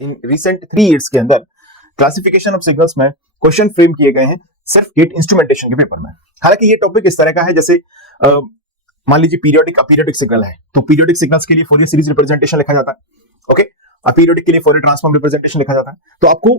In recent 3 years के अंदर classification of signals में क्वेश्चन फ्रेम किए गए हैं सिर्फ गेट इंस्ट्रूमेंटेशन के पेपर में। हालांकि ये टॉपिक इस तरह का है जैसे मान लीजिए पीरियोडिक अपीरियोडिक सिग्नल है, तो पीरियोडिक सिग्नल्स के लिए फोरियर सीरीज रिप्रेजेंटेशन लिखा जाता है, ओके। अपीरियोडिक के लिए फोरियर ट्रांसफॉर्म रिप्रेजेंटेशन लिखा जाता है। तो आपको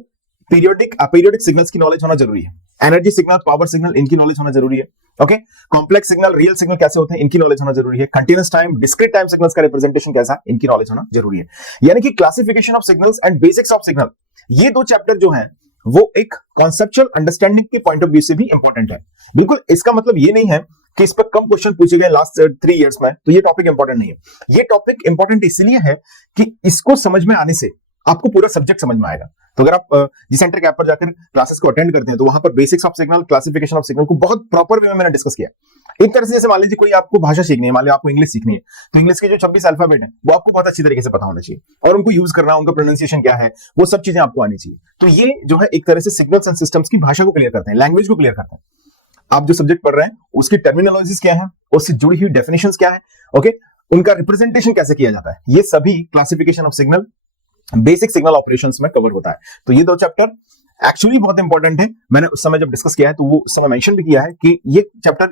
पीरियोडिक अपीरियोडिक सिग्नल्स की नॉलेज होना जरूरी है। एनर्जी सिग्नल, पावर सिग्नल, इनकी नॉलेज होना जरूरी है, okay. Complex signal, real signal कैसे होते हैं, इनकी नॉलेज होना जरूरी है। Continuous time, discrete time signals का रिप्रेजेंटेशन कैसा, इनकी नॉलेज होना जरूरी है। यानी कि classification of signals and basics of signal, ये 2 चैप्टर जो हैं वो एक कॉन्सेप्चुअल अंडरस्टैंडिंग के पॉइंट ऑफ व्यू से भी इंपॉर्टेंट है। बिल्कुल इसका मतलब ये नहीं है कि इस पर कम क्वेश्चन पूछे गए लास्ट 3 इयर्स में, तो ये टॉपिक इंपॉर्टेंट नहीं है। ये टॉपिक इंपॉर्टेंट इसलिए है कि इसको समझ में आने से आपको पूरा सब्जेक्ट समझ में आएगा। तो अगर आप जी सेंटर के ऐप पर जाकर क्लासेस को अटेंड करते हैं तो वहां पर basics of signal, classification of signal को बहुत प्रॉपर वे में मैंने डिस्कस किया। एक तरह से जैसे मान लीजिए कोई आपको भाषा सीखनी है, मान लीजिए आपको इंग्लिश सीखनी है, तो इंग्लिश के जो 26 अल्फाबेट है वो आपको बहुत अच्छी तरीके से पता होना चाहिए और उनको यूज करना, उनका प्रोनाउंसिएशन क्या है, वो सब चीजें आपको आनी चाहिए। तो ये जो है एक तरह से सिग्नल्स एंड सिस्टम्स की भाषा को क्लियर करते हैं, लैंग्वेज को क्लियर करते हैं। आप जो सब्जेक्ट पढ़ रहे हैं उसकी टर्मिनोलॉजीज क्या है, उससे जुड़ी हुई डेफिनेशंस क्या है, ओके, उनका रिप्रेजेंटेशन कैसे किया जाता है, ये सभी classification of signal, basic signal operations में कवर होता है। तो ये 2 चैप्टर एक्चुअली बहुत इंपॉर्टेंट है। मैंने उस समय जब डिस्कस किया है तो वो उस समय मेंशन भी किया है कि ये चैप्टर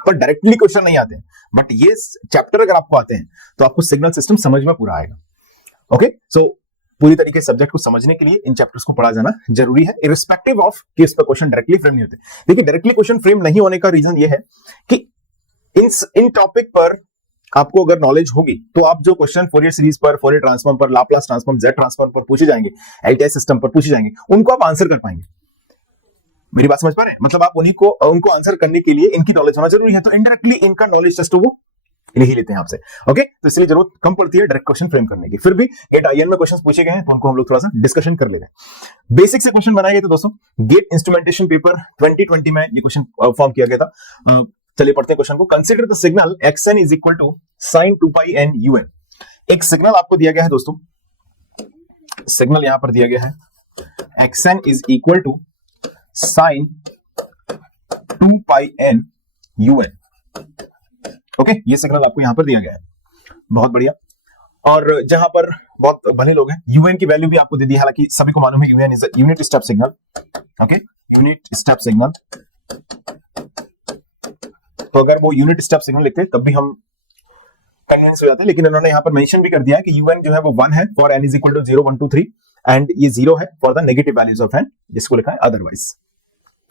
पर डायरेक्टली क्वेश्चन नहीं आते हैं, बट ये चैप्टर अगर आपको आते हैं तो आपको सिग्नल सिस्टम समझ में पूरा आएगा, ओके। सो पूरी तरीके से सब्जेक्ट को समझने के लिए इन चैप्टर्स को पढ़ा जाना जरूरी है, इररिस्पेक्टिव ऑफ कि इस पर क्वेश्चन डायरेक्टली फ्रेम नहीं होते। देखिए डायरेक्टली क्वेश्चन फ्रेम नहीं होने का रीजन ये है कि इन टॉपिक पर आपको अगर नॉलेज होगी तो आप जो क्वेश्चन फोरियर सीरीज पर, फोरियर ट्रांसफॉर्म पर, लाप्लास ट्रांसफॉर्म, जेड ट्रांसफॉर्म पर पूछे जाएंगे, एलटीआई सिस्टम पर पूछे जाएंगे, उनको आप आंसर कर पाएंगे। मेरी बात समझ पा रहे हैं? मतलब आप उनको आंसर करने के लिए इनकी नॉलेज होना जरूरी है। तो इनडायरेक्टली इनका नॉलेज टेस्ट वो नहीं लेते हैं आपसे, ओके। तो इसलिए जरूरत कम पड़ती है डायरेक्ट क्वेश्चन फ्रेम करने की। फिर भी गेट आईएन में क्वेश्चन पूछे गए हैं तो उनको हम लोग थोड़ा सा डिस्कशन कर लेते हैं। बेसिक से क्वेश्चन बनाए गए थे दोस्तों, गेट इंस्ट्रूमेंटेशन पेपर 2020 में ये क्वेश्चन फॉर्म किया गया था। चलिए पढ़ते हैं क्वेश्चन को। Consider the signal xn is equal to sin 2π n un। एक सिग्नल आपको दिया गया है दोस्तों, सिग्नल यहां पर दिया गया है xn is equal to sin 2π n un, okay. ये सिग्नल आपको यहां पर दिया गया है, बहुत बढ़िया। और जहां पर बहुत भले लोग हैं, un की वैल्यू भी आपको दे दी, हालांकि सभी को मालूम है un is a unit step signal, okay, unit step signal. तो अगर वो यूनिट स्टेप सिग्नल लिखते तब भी हम कन्विंस हो जाते हैं, लेकिन उन्होंने यहां पर मेंशन भी कर दिया है कि un जो है वो 1 है for n is equal to 0 1 2 3 and ये 0 है for the negative values of n, जिसको लिखा है अदरवाइज,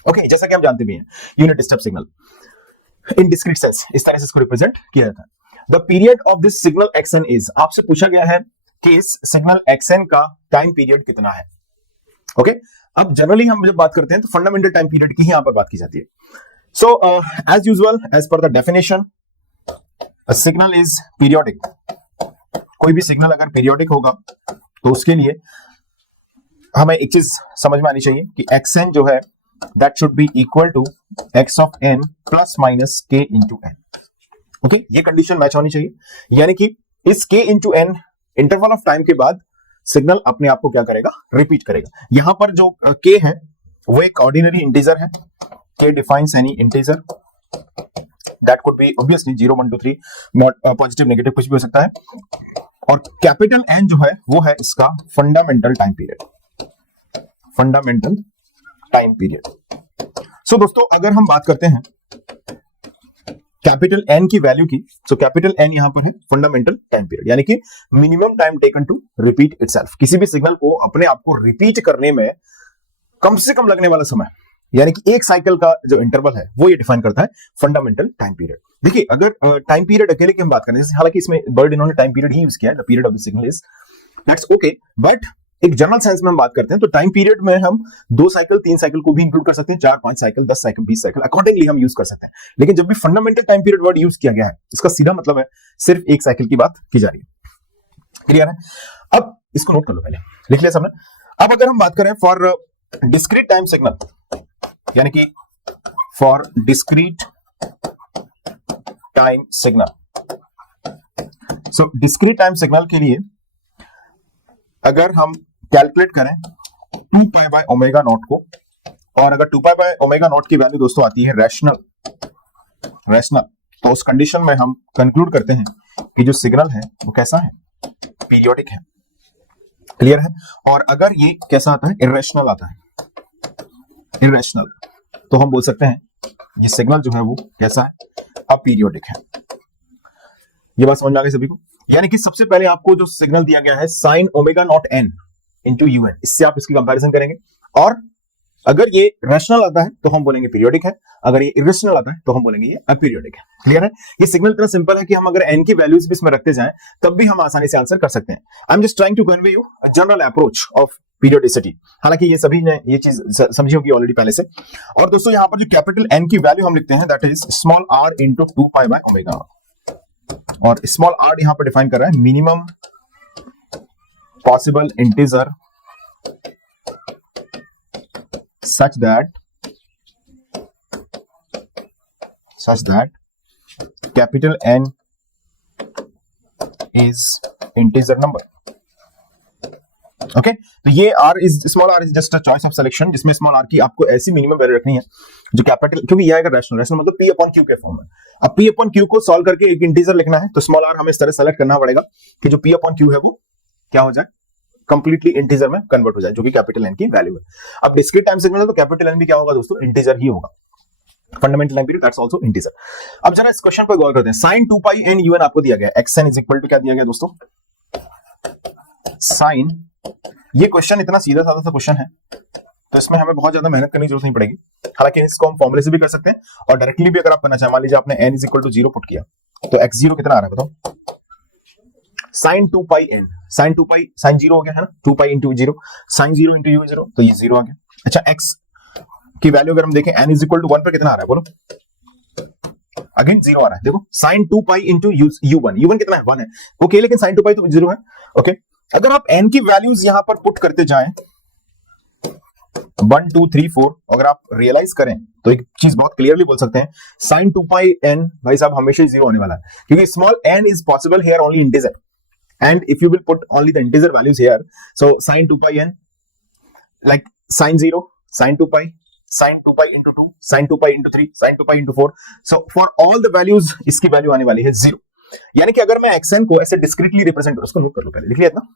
ओके। जैसा कि हम जानते भी हैं यूनिट स्टेप सिग्नल इन डिस्क्रीट सेंस इस तरह से इसको रिप्रेजेंट किया जाता है। The period of this signal xn is, आपसे पूछा गया है कि इस सिग्नल xn का टाइम पीरियड कितना है, ओके। अब जनरली हम जब बात करते हैं तो फंडामेंटल टाइम पीरियड की ही यहां पर बात की जाती है। So, as usual, as per the definition, a signal is periodic. कोई भी सिग्नल अगर पीरियोडिक होगा तो उसके लिए हमें एक चीज समझ में आनी चाहिए कि xn जो है that should be equal to x of n plus minus k into n. Okay, ये कंडीशन मैच होनी चाहिए, यानी कि इस k into n interval of time के बाद सिग्नल अपने आप को क्या करेगा, रिपीट करेगा। यहां पर जो k है वो एक ऑर्डिनरी इंटीजर है। K defines any integer that could be obviously 0 1 2 3, not positive negative कुछ भी हो सकता है। और कैपिटल N जो है वो है इसका fundamental time period, fundamental time period. So दोस्तों अगर हम बात करते हैं कैपिटल N की वैल्यू की, सो कैपिटल N यहां पर है फंडामेंटल टाइम पीरियड, यानी कि minimum time taken to repeat itself. किसी भी सिग्नल को अपने आप को रिपीट करने में कम से कम लगने वाला समय, यानी कि एक साइकिल का जो इंटरवल है वो ये डिफाइन करता है फंडामेंटल टाइम पीरियड। देखिए अगर टाइम पीरियड अकेले की हम बात करें, जैसे हालांकि इसमें वर्ड इन्होंने टाइम पीरियड ही यूज किया है, the period of the signal is, that's okay, but एक जनरल सेंस में हम बात करते हैं तो टाइम पीरियड में हम 2 साइकिल 3 साइकिल को भी इंक्लूड कर सकते हैं, 4 5 साइकिल 10 साइकिल 20 साइकिल अकॉर्डिंगली हम यूज कर सकते हैं। लेकिन जब भी fundamental time period word use किया गया है इसका सीधा मतलब है सिर्फ एक साइकिल की बात की जा रही है। क्लियर है? अब इसको नोट कर लो, पहले लिख लिया सबने। अब अगर हम बात करें फॉर डिस्क्रीट टाइम सिग्नल, यानी कि for discrete time signal, so discrete time signal के लिए अगर हम कैलकुलेट करें 2π बाय ओमेगा नॉट को, और अगर 2π बाय ओमेगा नॉट की वैल्यू दोस्तों आती है रैशनल, तो उस कंडीशन में हम कंक्लूड करते हैं कि जो सिग्नल है वो कैसा है, पीरियोडिक है। क्लियर है? और अगर ये कैसा आता है, इरेशनल आता है, इरेशनल, तो हम बोल सकते हैं ये सिग्नल जो है वो कैसा है, अपीरियोडिक है। ये बात समझ में आ गई सभी को? यानी कि सबसे पहले आपको जो सिग्नल दिया गया है sine omega naught n into u n, इससे आप इसकी कंपैरिजन करेंगे, और अगर ये रैशनल आता है तो हम बोलेंगे पीरियोडिक है, अगर ये इरेशनल आता है तो हम बोलेंगे ये अपीरियोडिक है। क्लियर है? ये सिग्नल इतना सिंपल है कि हम अगर n की वैल्यूज भी इसमें रखते जाएं तब भी हम आसानी से आंसर कर सकते हैं। I am just trying to convey you general approach of periodicity. हालांकि ये सभी ने ये चीज समझी होगी ऑलरेडी पहले से। और दोस्तों यहाँ पर जो कैपिटल N की वैल्यू हम लिखते हैं that is small r into 2 pi by omega, और स्मॉल r यहाँ पर डिफाइन कर रहा है minimum possible integer such that capital N is integer number. Okay तो ये small r is just a choice of selection, जिसमें स्मॉल r की आपको ऐसी मिनिमम वैल्यू रखनी है जो कैपिटल, क्योंकि ये आएगा रैशनल मतलब p अपॉन q के फॉर्म में। अब p अपॉन q को सॉल्व करके एक इंटीजर लिखना है तो स्मॉल r हमें इस तरह सेलेक्ट करना पड़ेगा कि जो p अपॉन q है वो क्या हो जाए, कंप्लीटली इंटीजर में कन्वर्ट हो जाए, जो कि कैपिटल N की वैल्यू है। अब डिस्क्रीट टाइम सिग्नल है तो कैपिटल N भी क्या होगा दोस्तों, इंटीजर ही होगा। Fundamental time period that's also integer. अब जरा इस क्वेश्चन को गौर करते हैं। sin 2 पाई n un आपको दिया गया है, xn इज इक्वल टू क्या दिया गया दोस्तों, sin। ये क्वेश्चन इतना सीधा साधा सा क्वेश्चन है तो इसमें हमें बहुत ज्यादा मेहनत करने की जरूरत नहीं पड़ेगी। हालांकि इसको हम फॉर्मूले से भी कर सकते हैं और डायरेक्टली भी अगर आप करना चाहें। मान लीजिए आपने n is equal to 0 put किया तो x0 कितना आ रहा है बताओ, sin 2 पाई n, sin 2 पाई sin 0 हो गया है ना, 2 pi into 0, sin 0 into u 0, तो ये 0 आ गया। अच्छा x की वैल्यू अगर हम देखें n इज इक्वल टू 1 पर कितना आ रहा है बोलो, अगेन 0 आ रहा है। देखो sin 2 pi into u1, u1 कितना है 1 है, ओके, लेकिन sin 2 पाई तो 0 है। ओके अगर आप n की वैल्यूज यहां पर पुट करते जाएं 1 2 3 4, अगर आप रियलाइज करें तो एक चीज बहुत क्लियरली बोल सकते हैं sin 2 पाई n भाई साहब हमेशा ही 0 होने वाला है, क्योंकि small n is possible here only integer, and if you will put only the integer values here, so sin 2 pi n like sin 0, sin 2 pi, sin 2 pi into 2, sin 2 pi into 3, sin 2 pi into 4, so for all the values इसकी value आने वाली है 0। यानी कि अगर मैं xn को ऐसे डिस्क्रीटली रिप्रेजेंट करूं, उसको नोट कर लो पहले, लिख लिया ना,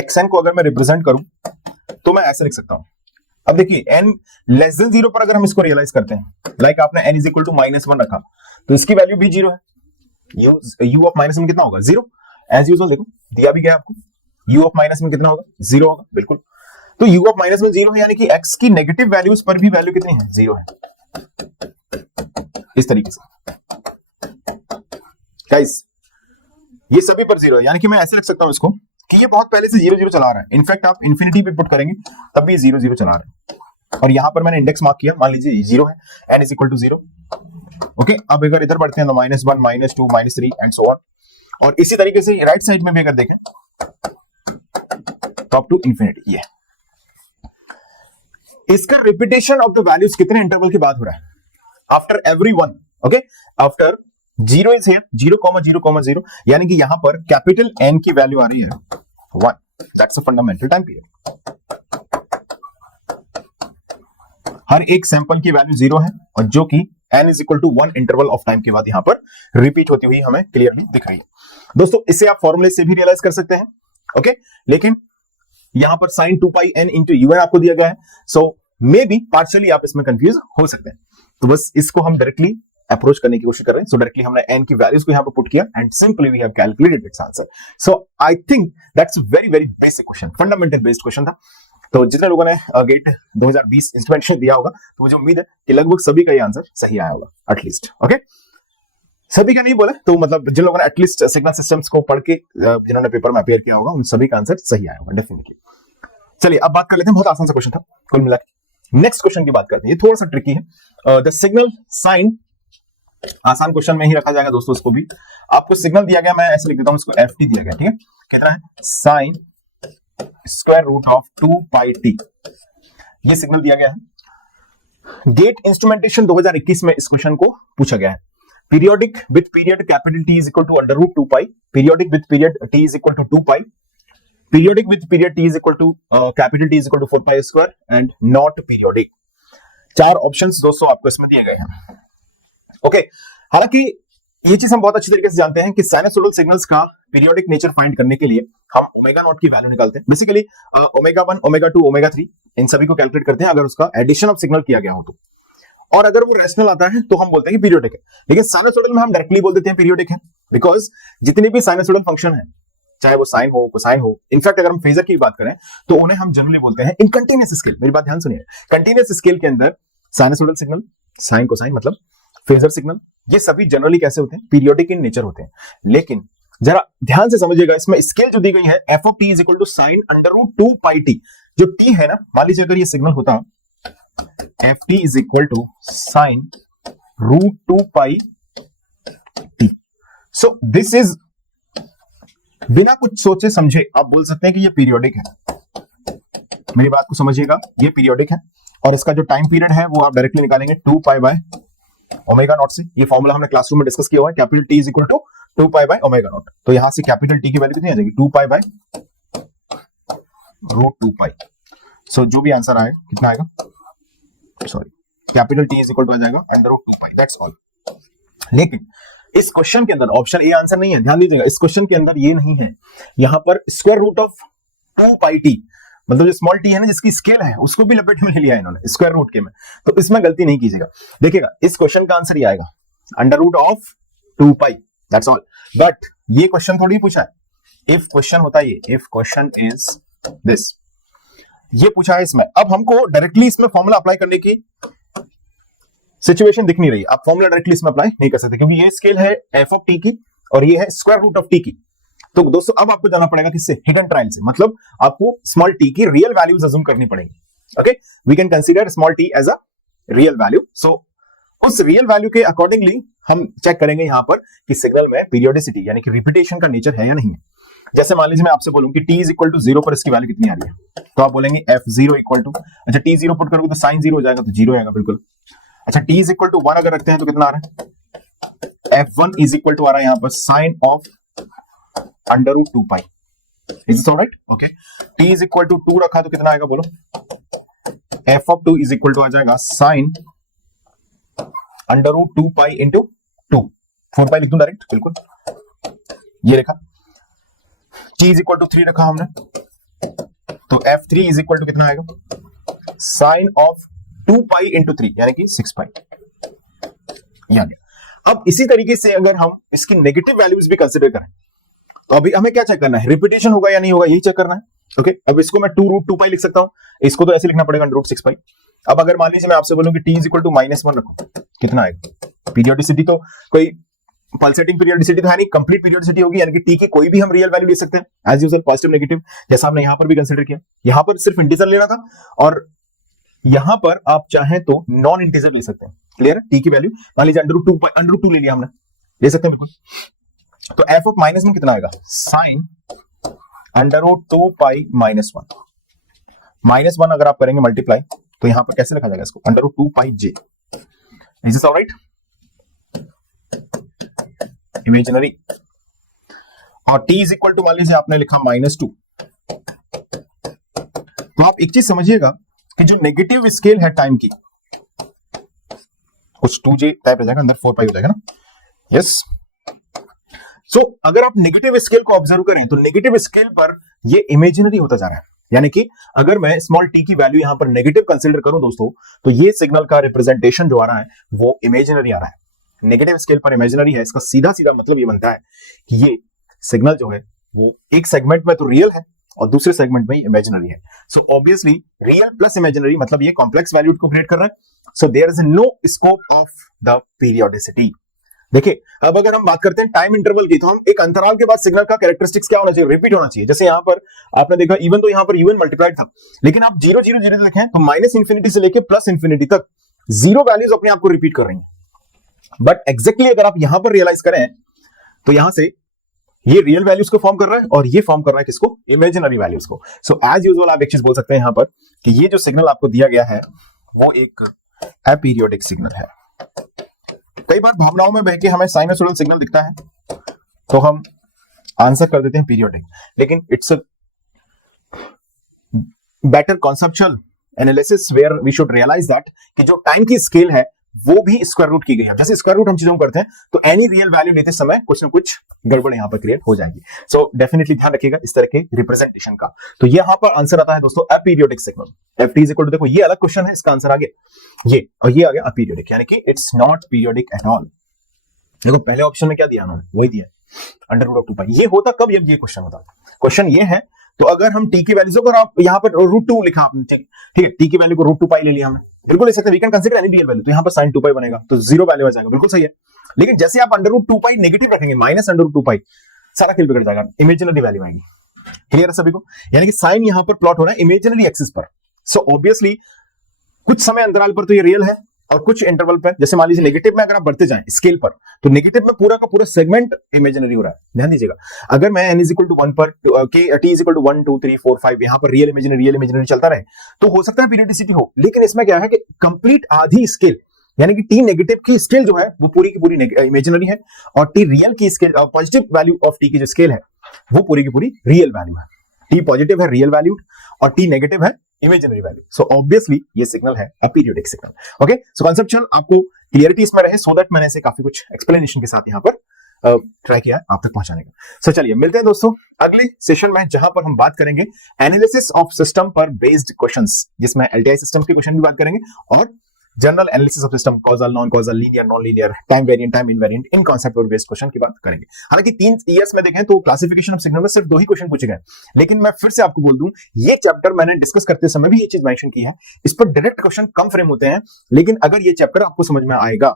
xn को अगर मैं रिप्रेजेंट करूं तो मैं ऐसे लिख सकता हूं। अब देखिए n लेस देन 0 पर अगर हम इसको रियलाइज करते हैं, लाइक आपने n इज इक्वल टू -1 रखा तो इसकी वैल्यू भी 0 है, u ऑफ -1 कितना होगा 0, एज यूजुअल देखो दिया भी गया आपको, u ऑफ -1 कितना होगा 0 होगा, बिल्कुल। तो u ऑफ -1 0 है, यानी कि x की नेगेटिव वैल्यूज पर भी वैल्यू कितनी है 0 है, इस तरीके से गाइस ये सभी पर 0 है। यानी कि मैं ऐसे रख सकता हूं इसको कि ये बहुत पहले से 0 0 चला रहा है, इनफैक्ट आप इंफिनिटी पे पुट करेंगे तब भी 0 0 चला रहा है, और यहां पर मैंने इंडेक्स मार्क किया, मान लीजिए 0 है, n is equal to 0। Okay अब अगर इधर बढ़ते हैं तो -1 -2 -3 एंड सो ऑन, और इसी तरीके से राइट साइड में भी अगर देखें तो अप टू इंफिनिटी। ये इसका रिपीटेशन ऑफ द वैल्यूज कितने इंटरवल के बाद हो रहा है, after every one. Okay after 0 is here 0,0,0, यानी कि यहां पर कैपिटल N की वैल्यू आ रही है 1, that's a fundamental time period. हर एक सैंपल की वैल्यू 0 है और जो कि n is equal to 1 interval of time के बाद यहां पर रिपीट होती हुई हमें क्लियरली दिख रही है। दोस्तों इसे आप फॉर्मूले से भी रियलाइज कर सकते हैं, ओके, लेकिन यहां पर sin 2 पाई n इंटू un आपको दिया गया है, सो मे बी पार्शियली आप इसमें कंफ्यूज हो सकते हैं। तो बस इसको हम डायरेक्टली अप्रोच करने की कोशिश कर रहे हैं। सो डायरेक्टली हमने n की वैल्यूज को यहां पर पुट किया and simply we have calculated its answer. So I think that's very very basic question, fundamental based question था। तो जितने लोगों ने गेट 2020 इंस्ट्रूमेंटेशन दिया होगा तो मुझे उम्मीद है कि लगभग सभी का ये आंसर सही आया होगा एटलीस्ट। ओके सभी का नहीं बोले तो मतलब जिन लोगों ने एटलीस्ट सिग्नल सिस्टम्स को पढ़ के जिन्होंने पेपर में अपीयर किया होगा उन सभी का आंसर सही आया होगा डेफिनेटली। चलिए अब बात कर लेते हैं, बहुत आसान सा क्वेश्चन था कुल मिला के। नेक्स्ट क्वेश्चन की बात करते हैं, ये थोड़ा सा ट्रिकी है। द सिग्नल साइन, आसान क्वेश्चन में ही रखा जाएगा दोस्तों, इसको भी आपको सिग्नल दिया गया, मैं ऐसे लिख देता हूं, इसको ft दिया गया, ठीक है, कितना है sine square root of 2 pi t, ये सिग्नल दिया गया है। गेट इंस्ट्रूमेंटेशन 2021 में इस क्वेश्चन को पूछा गया है। Periodic with period capital T is equal to under root 2 pi, periodic with period T is equal to 2 pi, periodic with period T is equal to capital T is equal to 4 pi square and not periodic. 4 options दोस्तों आपको इसमें दिए गए हैं। Okay हालांकि ये चीज हम बहुत अच्छी तरीके से जानते हैं कि साइनसोइडल सिग्नल्स का पीरियोडिक नेचर फाइंड करने के लिए हम ओमेगा नॉट की वैल्यू निकालते हैं। बेसिकली ओमेगा 1, ओमेगा 2, ओमेगा 3 इन सभी को कैलकुलेट करते हैं अगर उसका एडिशन ऑफ सिग्नल किया गया हो तो, और अगर वो रेशनल आता है तो हम बोलते हैं कि पीरियोडिक है। लेकिन साइनसोइडल में हम डायरेक्टली बोल देते हैं पीरियोडिक है, बिकॉज जितने भी साइनसोइडल फंक्शन है, चाहे वो साइन हो, कोसाइन हो, इनफैक्ट अगर हम फेजर की बात करें तो उन्हें हम जनरली बोलते हैं इन कंटीन्यूअस स्केल। मेरी बात ध्यान सुनिए, कंटीन्यूअस स्केल के अंदर साइनसोइडल सिग्नल, साइन कोसाइन मतलब फेजर सिग्नल, ये सभी जनरली कैसे होते हैं, पीरियोडिक इन नेचर होते हैं। लेकिन जरा ध्यान से समझिएगा, इसमें स्केल जो दी गई है F of T is equal to sine under root 2 pi T, जो टी है ना, मान लीजिए अगर ये सिग्नल होता F T is equal to sine root 2 pi T, so this is, बिना कुछ सोचे समझे आप बोल सकते हैं कि ये पीरियोडिक है। मेरी बात को समझिएगा, ये पीरियोडिक है और इसका जो टाइम पीरियड है वो आप डायरेक्टली निकालेंगे 2 पाई बाय ओमेगा नॉट से। ये फॉर्मूला हमने क्लासरूम में डिस्कस किया हुआ है, capital T is equal to 2 pi by omega naught. तो यहां से कैपिटल टी की वैल्यू कितनी आ जाएगी, 2 पाई बाय रूट 2 पाई। सो जो भी आंसर आएगा कितना आएगा, sorry, capital T is equal to आ जाएगा under root 2 pi, that's all. लेकिन इस क्वेश्चन के अंदर ऑप्शन ए आंसर नहीं है, ध्यान दीजिएगा, इस क्वेश्चन के अंदर ये नहीं है। यहां पर square root of 2 pi T, मतलब जो स्मॉल टी है ना, जिसकी स्केल है, उसको भी लपेट में ले लिया है इन्होंने स्क्वायर रूट के में, तो इसमें गलती नहीं कीजिएगा। देखिएगा इस क्वेश्चन का आंसर ये आएगा under root of 2 pi, that's all. But ये क्वेश्चन थोड़ी पूछा है, इफ क्वेश्चन होता है ये, इफ क्वेश्चन इज दिस, ये पूछा है इसमें। अब हमको डायरेक्टली इसमें फॉर्मूला अप्लाई करने की सिचुएशन दिख नहीं रही, आप फॉर्मूला डायरेक्टली इसमें अप्लाई नहीं कर सकते, क्योंकि ये स्केल है एफ ऑफ टी की और ये है स्क्वायर रूट ऑफ टी की। तो दोस्तों अब आपको जाना पड़ेगा किससे, हिडन ट्रायल से, मतलब आपको स्मॉल टी की रियल वैल्यूज अज्यूम करनी पड़ेगी। Okay, we can consider small T as a real value. So उस रियल वैल्यू के अकॉर्डिंगली हम चेक करेंगे यहां पर कि सिग्नल में पीरियोडिसिटी यानी कि रिपीटेशन का नेचर है या नहीं है। जैसे मान लीजिए मैं आपसे बोलूं कि t इज इक्वल टू 0 पर इसकी वैल्यू कितनी आ रही है, तो आप बोलेंगे f0 इक्वल टू, अच्छा t 0 पुट करोगे तो साइन 0 हो जाएगा, तो 0 आएगा बिल्कुल। अच्छा t इज इक्वल टू 1 अगर रखते हैं तो कितना आ रहा है, f1 इज इक्वल टू आ रहा है यहां पर sine of under root 2 pi, is it alright? Okay, t is equal to 2 रखा तो कितना आएगा बोलो, f of 2 is equal to आ जाएगा sine under root 2 pi into 2, 4 pi लिख दूं डायरेक्ट, बिल्कुल ये लिखा। t इज इक्वल टू 3 रखा हमने, तो f3 इज इक्वल टू कितना आएगा, साइन ऑफ 2 पाई इंटू 3 यानी कि 6 पाई, यानी। अब इसी तरीके से अगर हम इसकी नेगेटिव वैल्यूज भी कंसिडर करें तो अभी हमें क्या चेक करना है, रिपीटेशन होगा या नहीं होगा, यही चेक करना है। ओके, अब इसको मैं 2 रूट 2 पाई लिख सकता हूं, इसको तो ऐसे लिखना पड़ेगा अंडर रूट 6 पाई। अब अगर मान लीजिए मैं आपसे बोलूं कि t इज इक्वल टू -1 रखो, कितना आएगा, पीरियोडिसिटी तो कोई पल्सेटिंग पीरियोडिसिटी तो है नहीं, कंप्लीट पीरियोडिसिटी होगी, यानी कि t की कोई भी हम रियल वैल्यू ले सकते हैं एज यूजुअल, पॉजिटिव नेगेटिव, जैसा हमने यहां पर भी कंसीडर किया। यहां पर सिर्फ इंटीजर लेना था और यहां पर आप चाहें तो नॉन इंटीजर ले सकते हैं। क्लियर है, t की वैल्यू मान लीजिए अंडर रूट 2 ले लिया हमने, ले सकते हैं बिल्कुल। तो f ऑफ -1 कितना आएगा, साइन अंडर रूट 2 पाई -1, -1 अगर आप करेंगे मल्टीप्लाई तो यहां पर कैसे लिखा जाएगा इसको, under root 2 pi j, is this alright, imaginary. और t इज इक्वल टू मान लीजिए आपने लिखा -2, तो आप एक चीज समझिएगा कि जो नेगेटिव स्केल है टाइम की, कुछ 2j टाइप रह जाएगा, अंदर 4 पाई हो जाएगा ना, यस। सो अगर आप नेगेटिव स्केल को ऑब्जर्व करें तो नेगेटिव स्केल पर ये इमेजिनरी होता जा रहा है, यानी कि अगर मैं स्मॉल t की वैल्यू यहां पर नेगेटिव कंसीडर करूं दोस्तों, तो ये सिग्नल का रिप्रेजेंटेशन जो आ रहा है वो इमेजिनरी आ रहा है। नेगेटिव स्केल पर इमेजिनरी है, इसका सीधा सीधा मतलब ये बनता है कि ये सिग्नल जो है वो एक सेगमेंट में तो रियल है और दूसरे सेगमेंट में इमेजिनरी है। So obviously real plus imaginary मतलब ये कॉम्प्लेक्स वैल्यू को क्रिएट कर रहा है। So there is no scope of the periodicity. देखिए अब अगर हम बात करते हैं टाइम इंटरवल की, तो हम एक अंतराल के बाद सिग्नल का कैरेक्टरिस्टिक्स क्या होना चाहिए, रिपीट होना चाहिए। जैसे यहां पर आपने देखा इवन तो यहां पर un मल्टीप्लाइड था, लेकिन आप 0 0 0 देखें तो -इंफिनिटी से लेके +इंफिनिटी तक जीरो वैल्यूज अपने आप को रिपीट कर रही हैं। बट एग्जैक्टली अगर आप यहां पर रियलाइज करें तो यहां से ये रियल वैल्यूज को फॉर्म कर रहा है और ये फॉर्म कर रहा है किसको, इमेजिनरी वैल्यूज को। सो एज यूजुअल आप एक चीज बोल सकते हैं यहां पर कि ये जो सिग्नल आपको दिया गया है वो एक अपीरियोडिक सिग्नल है। कई बार भावनाओं में बह के हमें साइनसोइडल सिग्नल दिखता है तो हम आंसर कर देते हैं पीरियोडिक, लेकिन it's a better conceptual analysis where we should realise that कि जो टाइम की स्केल है वो भी स्क्वायर रूट की गई है। जैसे स्क्वायर रूट हम चीजों को करते हैं तो एनी रियल वैल्यू लेते समय कुछ ना कुछ गड़बड़ यहां पर क्रिएट हो जाएगी। सो डेफिनेटली ध्यान रखिएगा इस तरह के रिप्रेजेंटेशन का। तो यहां पर आंसर आता है दोस्तों aperiodic signal. F T is equal to, देखो ये अलग क्वेश्चन है, इसका आंसर आ गया ये, और ये आ गया अपीरियोडिक, यानी कि it's not periodic at all. देखो पहले ऑप्शन में क्या दिया उन्होंने, वही दिया अंडर रूट ऑफ 2 पाई। ये होता कब, जब ये क्वेश्चन होता। क्वेश्चन ये है तो अगर हम टी की वैल्यूज, अगर आप यहाँ पर रूट 2 लिखा आपने, ठीक है, टी की वैल्यू को रूट 2 पाई ले लिया हमने, बिल्कुल ले सकते हैं, we can consider any real value, तो यहाँ पर sin 2 पाई बनेगा, तो जीरो वैल्यू आ जाएगा, बिल्कुल सही है। लेकिन जैसे आप अंडर रूट 2 पाई नेगेटिव रखेंगे, माइनस अंडर रूट 2 पाई, सारा खेल बिगड़ जाएगा, इमेजिनरी वैल्यू आएगी। क्लियर है सभी को? यानी कि साइन यहाँ पर प्लॉट हो रहा है इमेजिनरी एक्सिस पर। सो ऑब्वियसली कुछ समय अंतराल पर तो ये रियल है, और कुछ इंटरवल पर, जैसे मान लीजिए नेगेटिव में अगर आप बढ़ते जाएं स्केल पर, तो नेगेटिव में पूरा का पूरा सेगमेंट इमेजिनरी हो रहा है। ध्यान दीजिएगा, अगर मैं n इक्वल टू 1 पर t इक्वल टू 1 2 3 4 5 यहां पर रियल इमेजिनरी चलता रहे, तो हो सकता है पीरियोडिसिटी हो, लेकिन इसमें क्या है कि कंप्लीट आधी स्केल, यानी कि टी नेगेटिव की स्केल जो है वो पूरी की पूरी इमेजिनरी है, और टी रियल की scale, positive value of T की जो स्केल है वो पूरी की पूरी रियल वैल्यू है। टी पॉजिटिव है रियल वैल्यू, और टी नेगेटिव है इमेजिनरी वैल्यू। सो ऑब्वियसली ये सिग्नल है अपीरियोडिक सिग्नल। ओके, सो कंसेप्चुअल आपको क्लियरिटी इसमें रहे, सो दैट मैंने इसे काफी कुछ एक्सप्लेनेशन के साथ यहाँ पर ट्राई किया है आप तक पहुंचाने का। सो चलिए मिलते हैं दोस्तों अगले सेशन में, जहां पर हम बात करेंगे एनालिसिस ऑफ सिस्टम पर बेस्ड क्वेश्चंस, जिसमें एलटीआई सिस्टम के क्वेश्चन भी बात करेंगे, और general analysis of system, causal, non causal, linear, non linear, time variant, time invariant, in concept और बेस्ड क्वेश्चन की बात करेंगे। हालांकि 3 ईयर्स में देखें तो क्लासिफिकेशन ऑफ सिग्नल में सिर्फ 2 ही क्वेश्चन पूछे गए, लेकिन मैं फिर से आपको बोल दूं, ये चैप्टर मैंने डिस्कस करते समय भी ये चीज मेंशन की है, इस पर डायरेक्ट क्वेश्चन कम फ्रेम होते हैं, लेकिन अगर ये चैप्टर आपको समझ में आएगा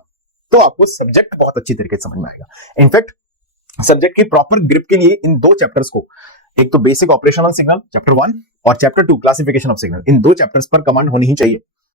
तो आपको सब्जेक्ट बहुत अच्छी तरीके से समझ में आएगा। इनफैक्ट सब्जेक्ट की प्रॉपर ग्रिप के लिए इन 2 चैप्टर्स को, एक तो basic operation on signal chapter 1 और chapter 2 classification of signal, in 2 chapters पर कमांड होनी ही चाहिए।